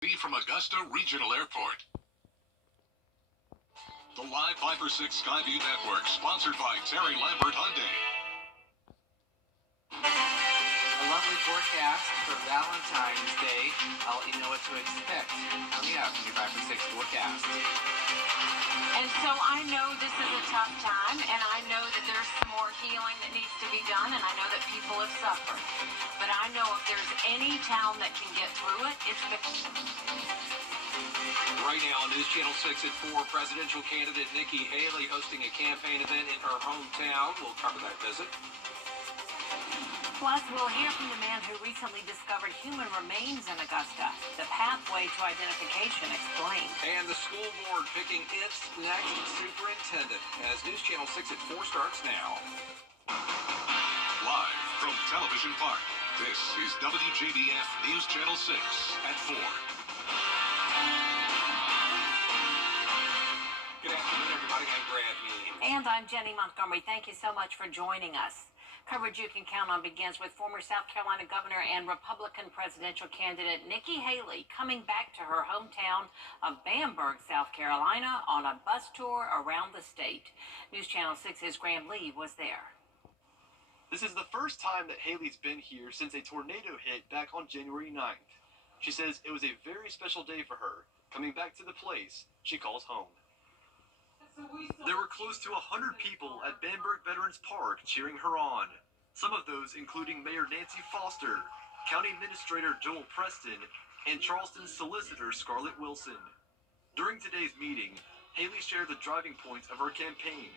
From Augusta Regional Airport. The Live 5 for 6 Skyview Network, sponsored by Terry Lambert Hyundai. A lovely forecast for Valentine's Day. I'll let you know what to expect coming up in your 5 for 6 forecast. And so I know this is a tough time, and I know that there's some more healing that needs to be done, and I know that people have suffered. But I know if there's any town that can get through it, it's Right now on News Channel 6 at 4, presidential candidate Nikki Haley hosting a campaign event in her hometown. We'll cover that visit. Plus, we'll hear from the man who recently discovered human remains in Augusta. The pathway to identification explained. And the school board picking its next superintendent as News Channel 6 at 4 starts now. Live from Television Park, this is WJBF News Channel 6 at 4. Good afternoon, everybody. I'm Brad Means. And I'm Jenny Montgomery. Thank you so much for joining us. Coverage you can count on begins with former South Carolina governor and Republican presidential candidate Nikki Haley coming back to her hometown of Bamberg, South Carolina, on a bus tour around the state. News Channel 6's Graham Lee was there. This is the first time that Haley's been here since a tornado hit back on January 9th. She says it was a very special day for her, coming back to the place she calls home. There were close to 100 people at Bamberg Veterans Park cheering her on. Some of those including Mayor Nancy Foster, County Administrator Joel Preston, and Charleston's Solicitor Scarlett Wilson. During today's meeting, Haley shared the driving points of her campaign,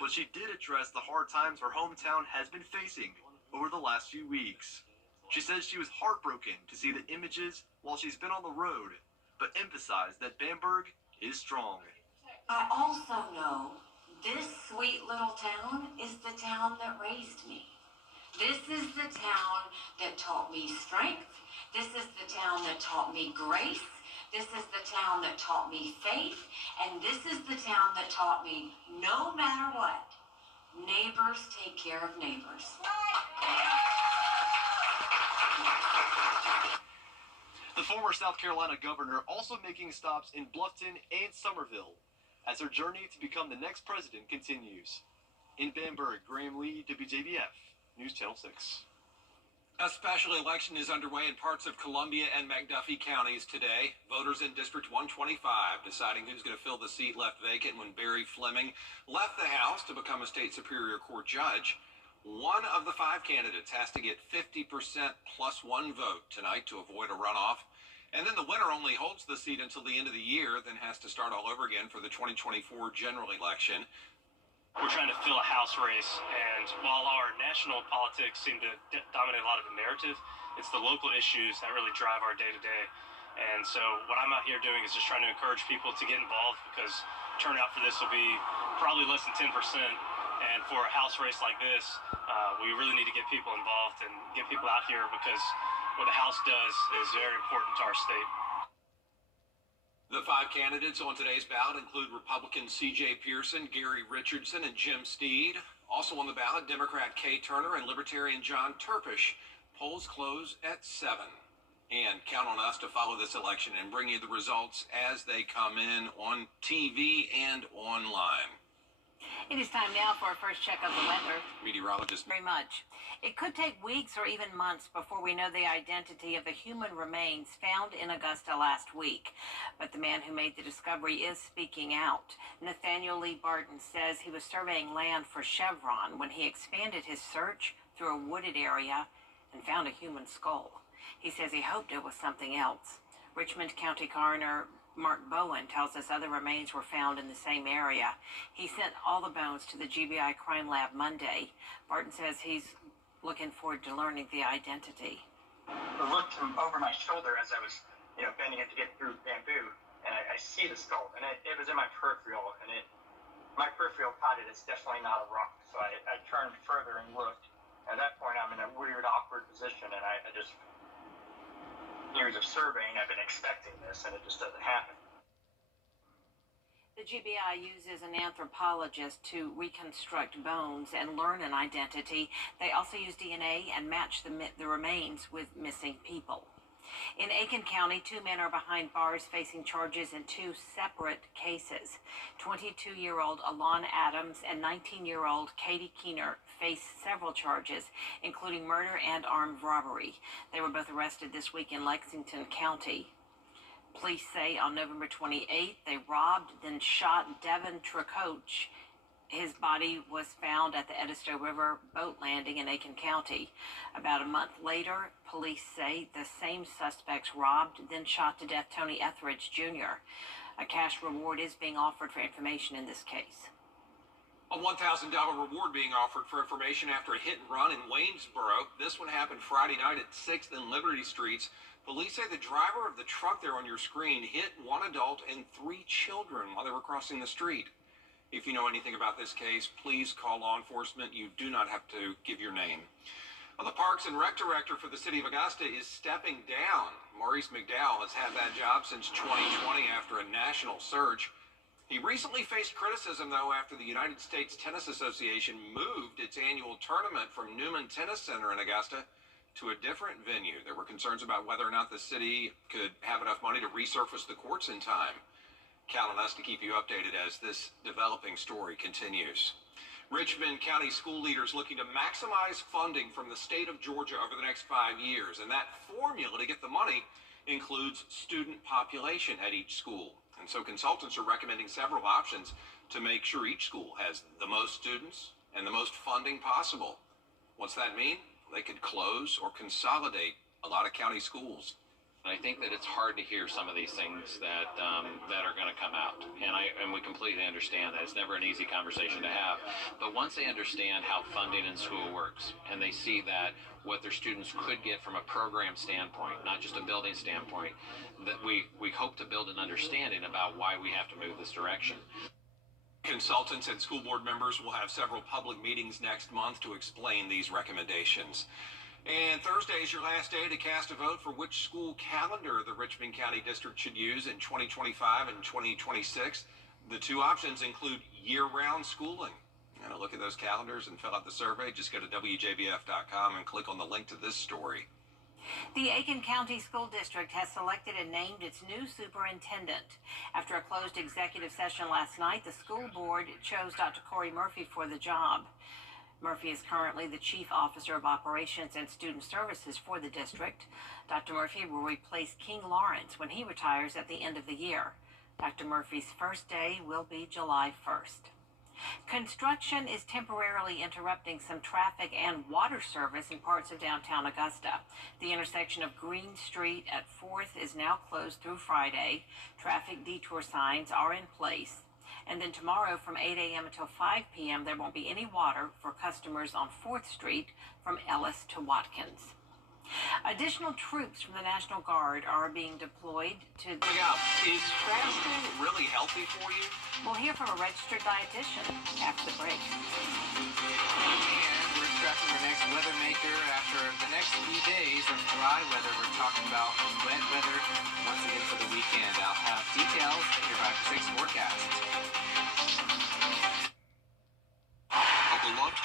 but she did address the hard times her hometown has been facing over the last few weeks. She says she was heartbroken to see the images while she's been on the road, but emphasized that Bamberg is strong. I also know this sweet little town is the town that raised me. This is the town that taught me strength. This is the town that taught me grace. This is the town that taught me faith. And this is the town that taught me, no matter what, neighbors take care of neighbors. The former South Carolina governor also making stops in Bluffton and Summerville as her journey to become the next president continues. In Bamberg, Graham Lee, WJBF, News Channel 6. A special election is underway in parts of Columbia and McDuffie counties today. Voters in District 125 deciding who's going to fill the seat left vacant when Barry Fleming left the House to become a state Superior Court judge. One of the 5 candidates has to get 50% plus 1 vote tonight to avoid a runoff. And then the winner only holds the seat until the end of the year, then has to start all over again for the 2024 general election. We're trying to fill a House race, and while our national politics seem to dominate a lot of the narrative, it's the local issues that really drive our day-to-day. And so what I'm out here doing is just trying to encourage people to get involved, because turnout for this will be probably less than 10%. And for a House race like this, we really need to get people involved and get people out here, because what the House does is very important to our state. The 5 candidates on today's ballot include Republican C.J. Pearson, Gary Richardson, and Jim Steed. Also on the ballot, Democrat Kay Turner and Libertarian John Turpish. Polls close at 7. And count on us to follow this election and bring you the results as they come in on TV and online. It is time now for our first check of the weather. Meteorologist. Very much. It could take weeks or even months before we know the identity of the human remains found in Augusta last week. But the man who made the discovery is speaking out. Nathaniel Lee Barton says he was surveying land for Chevron when he expanded his search through a wooded area and found a human skull. He says he hoped it was something else. Richmond County Coroner Mark Bowen tells us other remains were found in the same area. He sent all the bones to the GBI Crime Lab Monday. Barton says he's looking forward to learning the identity. I looked over my shoulder as I was, bending it to get through bamboo, and I see the skull, and it was in my peripheral, and my peripheral caught it. It's definitely not a rock. So I turned further and looked. At that point, I'm in a weird, awkward position, and I just, years of surveying, I've been expecting this, and it just doesn't happen. The GBI uses an anthropologist to reconstruct bones and learn an identity. They also use DNA and match the remains with missing people. In Aiken County, 2 men are behind bars facing charges in 2 separate cases. 22-year-old Alon Adams and 19-year-old Katie Keener face several charges, including murder and armed robbery. They were both arrested this week in Lexington County. Police say on November 28th, they robbed, then shot Devin Tricoche. His body was found at the Edisto River boat landing in Aiken County. About a month later, police say the same suspects robbed, then shot to death Tony Etheridge Jr. A cash reward is being offered for information in this case. A $1,000 reward being offered for information after a hit and run in Waynesboro. This one happened Friday night at 6th and Liberty Streets. Police say the driver of the truck there on your screen hit 1 adult and 3 children while they were crossing the street. If you know anything about this case, please call law enforcement. You do not have to give your name. Well, the Parks and Rec Director for the City of Augusta is stepping down. Maurice McDowell has had that job since 2020 after a national search. He recently faced criticism, though, after the United States Tennis Association moved its annual tournament from Newman Tennis Center in Augusta to a different venue. There were concerns about whether or not the city could have enough money to resurface the courts in time. Count on us to keep you updated as this developing story continues. Richmond County school leaders looking to maximize funding from the state of Georgia over the next 5 years. And that formula to get the money includes student population at each school. And so consultants are recommending several options to make sure each school has the most students and the most funding possible. What's that mean? They could close or consolidate a lot of county schools. I think that it's hard to hear some of these things that are going to come out, and we completely understand that. It's never an easy conversation to have. But once they understand how funding in school works, and they see that what their students could get from a program standpoint, not just a building standpoint, that we hope to build an understanding about why we have to move this direction. Consultants and school board members will have several public meetings next month to explain these recommendations. And Thursday is your last day to cast a vote for which school calendar the Richmond County District should use in 2025 and 2026. The 2 options include year-round schooling. And to look at those calendars and fill out the survey, just go to WJBF.com and click on the link to this story. The Aiken County School District has selected and named its new superintendent. After a closed executive session last night, the school board chose Dr. Corey Murphy for the job. Murphy is currently the Chief Officer of Operations and Student Services for the district. Dr. Murphy will replace King Lawrence when he retires at the end of the year. Dr. Murphy's first day will be July 1st. Construction is temporarily interrupting some traffic and water service in parts of downtown Augusta. The intersection of Green Street at 4th is now closed through Friday. Traffic detour signs are in place. And then tomorrow from 8 a.m. until 5 p.m. there won't be any water for customers on 4th Street from Ellis to Watkins. Additional troops from the National Guard are being deployed to... Look out. Is fasting really healthy for you? We'll hear from a registered dietitian after the break. And we're tracking our next weather maker after the next few days of dry weather. We're talking about wet weather once again for the weekend. I'll have details in your 5 to 6 forecast. A beloved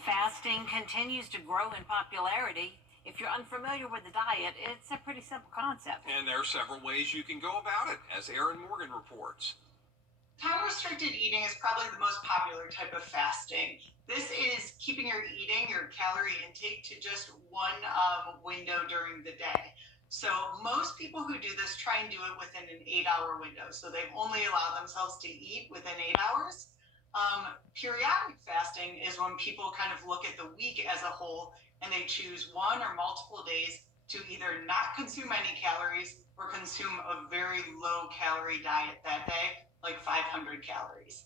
Fasting continues to grow in popularity. If you're unfamiliar with the diet, it's a pretty simple concept. And there are several ways you can go about it, as Aaron Morgan reports. Time-restricted eating is probably the most popular type of fasting. This is keeping your calorie intake to just one window during the day. So most people who do this try and do it within an 8-hour window. So they only allow themselves to eat within 8 hours. Periodic fasting is when people kind of look at the week as a whole and they choose one or multiple days to either not consume any calories or consume a very low calorie diet that day, like 500 calories.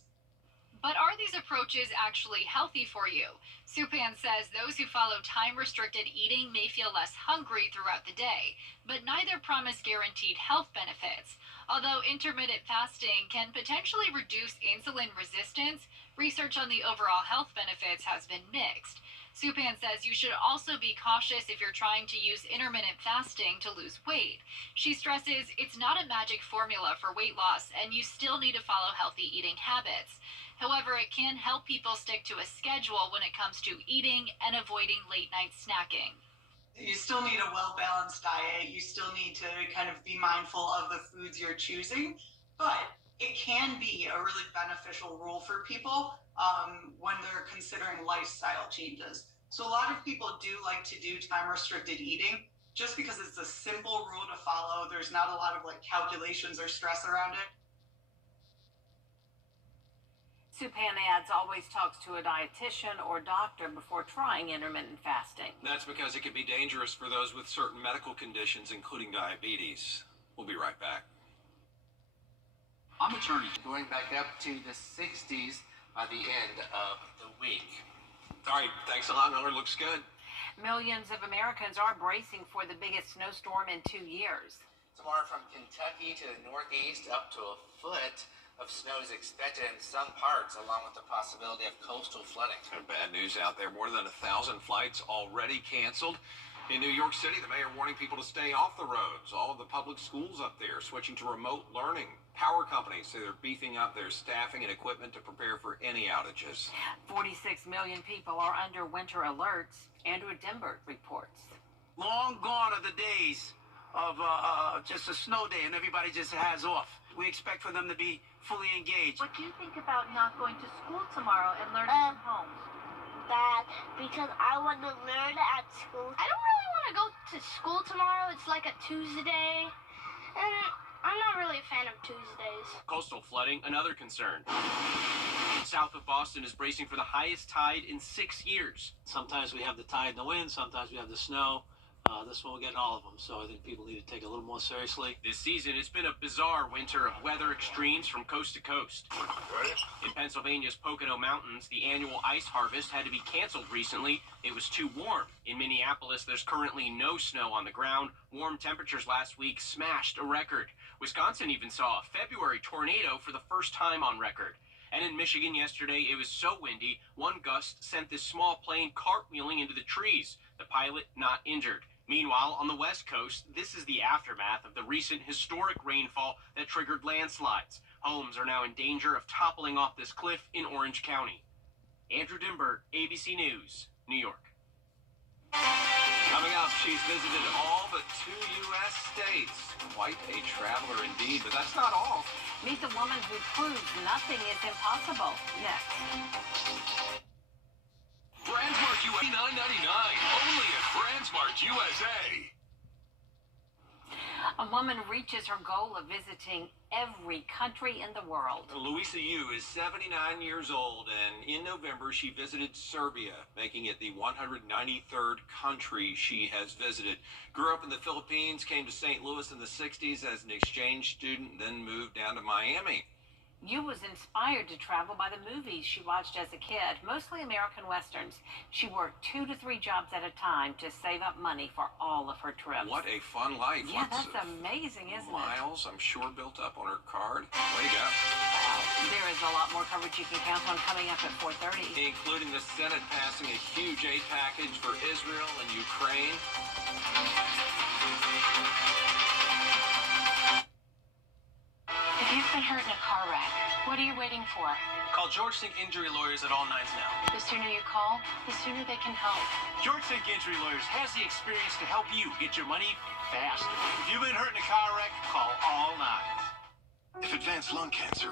But are these approaches actually healthy for you? Supan says those who follow time-restricted eating may feel less hungry throughout the day, but neither promise guaranteed health benefits. Although intermittent fasting can potentially reduce insulin resistance, research on the overall health benefits has been mixed. Supan says you should also be cautious if you're trying to use intermittent fasting to lose weight. She stresses it's not a magic formula for weight loss, and you still need to follow healthy eating habits. However, it can help people stick to a schedule when it comes to eating and avoiding late-night snacking. You still need a well-balanced diet. You still need to kind of be mindful of the foods you're choosing, but it can be a really beneficial rule for people when they're considering lifestyle changes. So a lot of people do like to do time-restricted eating just because it's a simple rule to follow. There's not a lot of like calculations or stress around it. Supan adds always talks to a dietitian or doctor before trying intermittent fasting. That's because it can be dangerous for those with certain medical conditions, including diabetes. We'll be right back. I'm attorney. Going back up to the 60s by the end of the week. All right, thanks a lot, Miller. Looks good. Millions of Americans are bracing for the biggest snowstorm in 2 years. Tomorrow from Kentucky to the northeast, up to a foot of snow is expected in some parts, along with the possibility of coastal flooding. And bad news out there. More than 1,000 flights already canceled. In New York City, the mayor warning people to stay off the roads. All of the public schools up there switching to remote learning. Power companies say they're beefing up their staffing and equipment to prepare for any outages. 46 million people are under winter alerts. Andrew Dimbert reports. Long gone are the days of just a snow day and everybody just has off. We expect for them to be fully engaged. What do you think about not going to school tomorrow and learning from home? Bad, because I want to learn at school. I don't really want to go to school tomorrow. It's like a Tuesday, and I'm not really a fan of Tuesdays. Coastal flooding, another concern. South of Boston is bracing for the highest tide in 6 years. Sometimes we have the tide and the wind, sometimes we have the snow. This one we're getting all of them, so I think people need to take it a little more seriously. This season, it's been a bizarre winter of weather extremes from coast to coast. In Pennsylvania's Pocono Mountains, the annual ice harvest had to be canceled recently. It was too warm. In Minneapolis, there's currently no snow on the ground. Warm temperatures last week smashed a record. Wisconsin even saw a February tornado for the first time on record. And in Michigan yesterday, it was so windy, one gust sent this small plane cartwheeling into the trees. The pilot not injured. Meanwhile, on the West Coast, this is the aftermath of the recent historic rainfall that triggered landslides. Homes are now in danger of toppling off this cliff in Orange County. Andrew Dimbert, ABC News, New York. Coming up, she's visited all but 2 U.S. states. Quite a traveler indeed, but that's not all. Meet the woman who proves nothing is impossible. Next. BrandSmart USA $9.99. Only at BrandSmart USA. A woman reaches her goal of visiting every country in the world. Louisa Yu is 79 years old, and in November she visited Serbia, making it the 193rd country she has visited. Grew up in the Philippines, came to St. Louis in the 60s as an exchange student, then moved down to Miami. Yu was inspired to travel by the movies she watched as a kid, mostly American Westerns. She worked 2 to 3 jobs at a time to save up money for all of her trips. What a fun life. Yeah, Lots that's amazing, isn't it? miles, I'm sure, built up on her card. Way to go. Wow. There is a lot more coverage you can count on coming up at 4:30. Including the Senate passing a huge aid package for Israel and Ukraine. If you've been hurt in a car wreck, what are you waiting for? Call George Sink Injury Lawyers at all nines now. The sooner you call, the sooner they can help. George Sink Injury Lawyers has the experience to help you get your money faster. If you've been hurt in a car wreck, call all nines. If advanced lung cancer